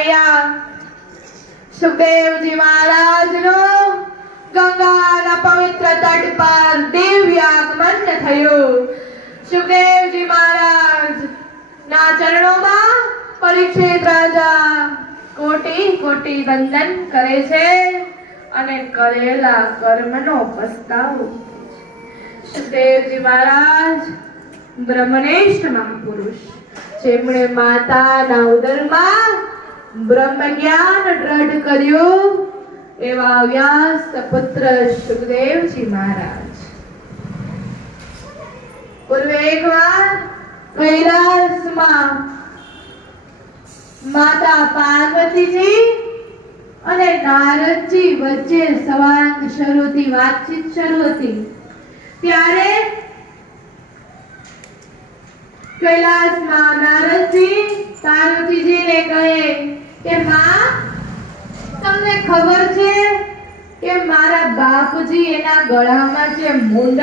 અહીંયા સુખદેવજી મહારાજનું ગંગાના પવિત્ર તટ પર દિવ્ય આગમન થયું. સુખદેવજી મહારાજ ના ચરણોમાં પરીક્ષિત રાજા કોટી કોટી વંદન કરે છે અને કરેલા કર્મનો પસ્તાવો. સુખદેવજી મહારાજ બ્રહ્મનિષ્ઠ મહાપુરુષ, જેમણે માતાના ઉદરમાં બ્રહ્મ જ્ઞાન દ્રઢ કર્યું, એવા વ્યાસ પુત્ર સુખદેવજી મહારાજ પૂર્વે એકવાર કૈલાસમાં માતા પાર્વતીજી અને નારદજી વચ્ચે સંવાદ શરૂ હતી, વાતચીત શરૂ હતી. ત્યારે કૈલાસમાં નારદજી પાર્વતીજીને કહે કે માં, તમને ખબર છે કે મારા બાપજી એના ગળામાં જે મુંડ